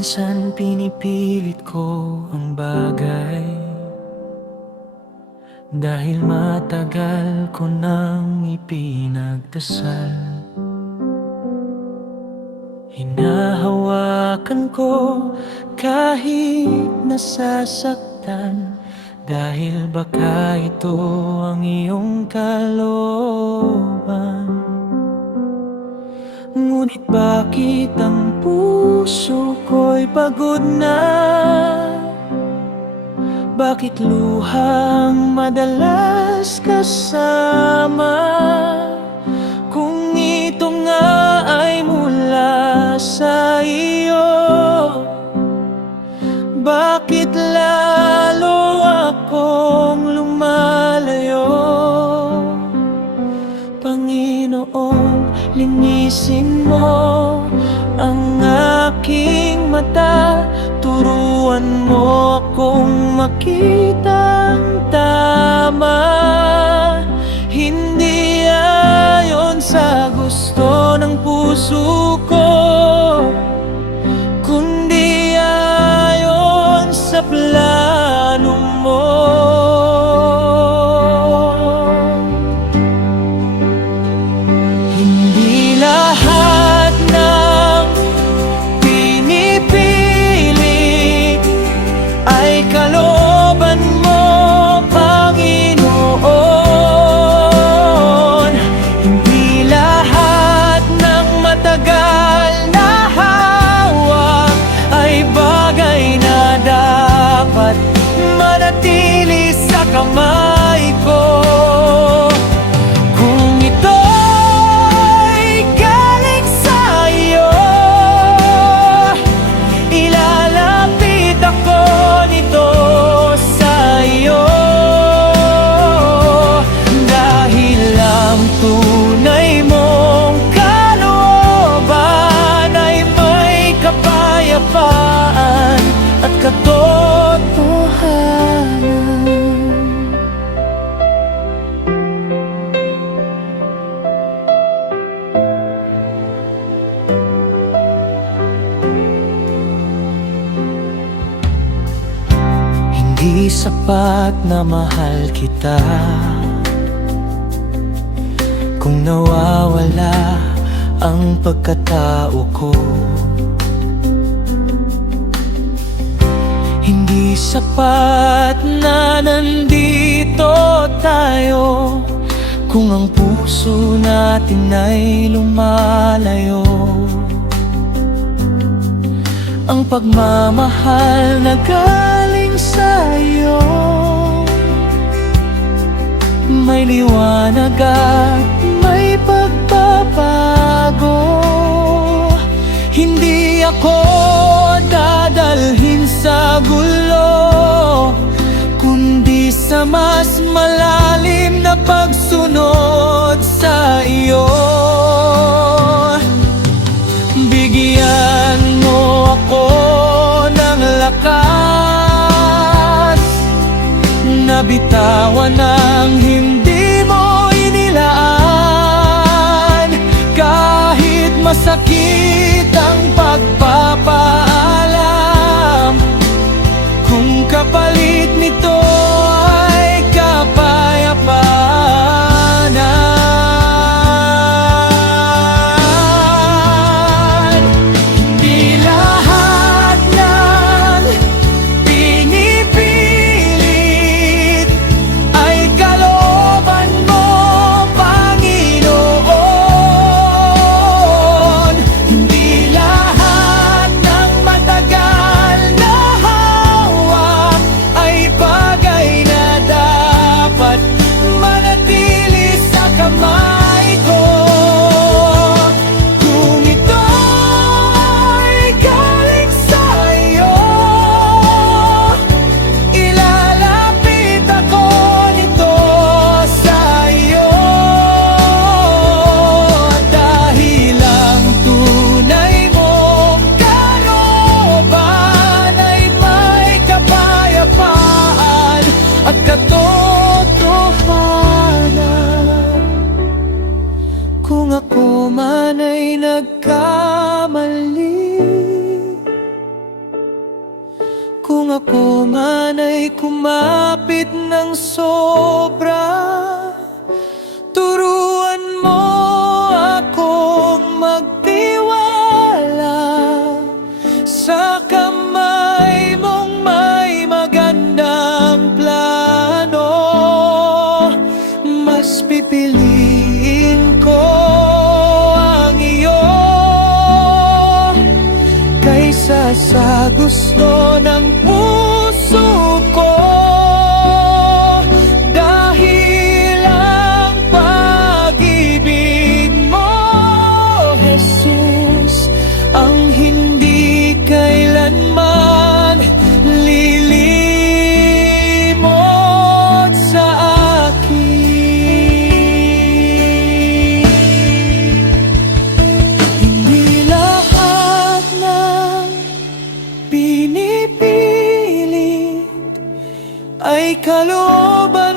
Minsan pinipilit ko ang bagay dahil matagal ko nang ipinagdasal. Hinahawakan ko kahit nasasaktan, dahil baka ito ang iyong kalooban. Ngunit bakit ang puso ko'y pagod na? Bakit luhang madalas kasama? Kung ito nga ay mula sa iyo, bakit lalo akong lumalayo? Panginoon, linisin mo ang aking mata, turuan mo akong makitang tama. Hindi ayon sa gusto ng puso ko, kundi ayon sa plano mo. Hindi lahat ng pinipilit ay kalooban mo, Panginoon. Hindi lahat ng matagal na hawak ay bagay na dapat manatili sa kamay ko. Kung ito'y galing sa iyo, ilalapit ako nito sa iyo, dahil ang tunay mong kalooban ay may kapayapaan at katotohanan. Hindi sapat na mahal kita kung nawawala ang pagkatao ko. Hindi sapat na nandito tayo kung ang puso natin ay lumalayo. Ang pagmamahal na galing sa iyo may liwanag at may pagbabago. Hindi ako dadalhin sa gulo, kundi sa mas malalim na pagsunod sa iyo. Bigyan mo ako ng lakas na bitawan ang hindi mo inilaan, kahit masakit ang pagpapaalam. Kung kapalit nito ay kapayapaan. Hindi lahat ng pinipilit ay kalooban mo, Panginoon. Hindi lahat ako man ay kumapit ng sobra, turuan mo akong magtiwala sa kamay mong may magandang plano. Mas pipiliin ko ang iyo kaysa sa gusto ng puso ko, dahil ang pag-ibig mo, Jesus, ang hindi kailanman lilimot sa akin. Hindi lahat ng pinipilit ay kalooban